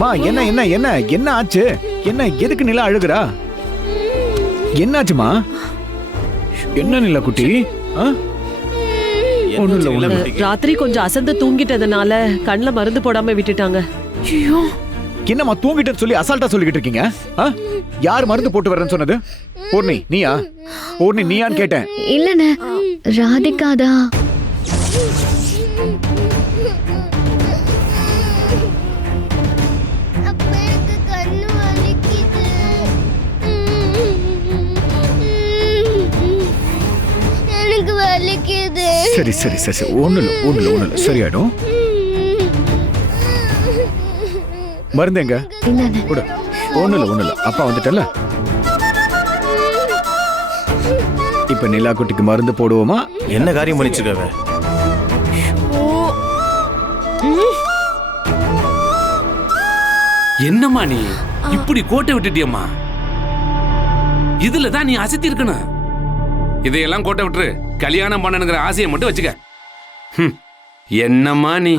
மா என்ன என்ன என்ன என்ன ஆச்சு? என்ன எதுக்கு நிலா அழுகுறா? என்னாச்சுமா? என்ன நிலா குட்டி? ஒண்ணும் இல்ல, ஒண்ணும் இல்ல. ராத்திரி கொஞ்சம் அசந்து தூங்கிட்டதுனால கண்ணுல மருந்து போடாம விட்டுட்டாங்க. ஐயோ, என்னம்மா தூங்கிட்டேன்னு சொல்லி அசால்ட்டா சொல்லிக்கிட்டு இருக்கீங்க? யார் மருந்து போட்டு வரேன்னு சொன்னது? பூர்ணி நீயா? பூர்ணி நீயான்னு கேட்டேன். இல்லண்ணே, ராதிகாதா. சரி சரி சரி சரி, ஒண்ணும் இல்ல ஒண்ணும் இல்ல ஒண்ணும் இல்ல, சரியாயிடும். மருந்து எங்க? இல்லண்ணே. ஒண்ணும் இல்ல ஒண்ணும் இல்ல, அப்பா வந்துட்டல. இப்ப நிலா குட்டிக்கு மருந்து போடுவோமா? என்ன காரியம் பண்ணிச்சிருக்காவ? என்னம்மா நீ இப்படி கோட்டை விட்டுட்டியம்மா? இதுலதான் நீ அசத்தி இருக்கணும். இதையெல்லாம் கோட்டை விட்டுரு, கல்யாணம் பண்ணணுங்கிற ஆசையை மட்டும் வச்சுக்க. என்னம்மா நீ?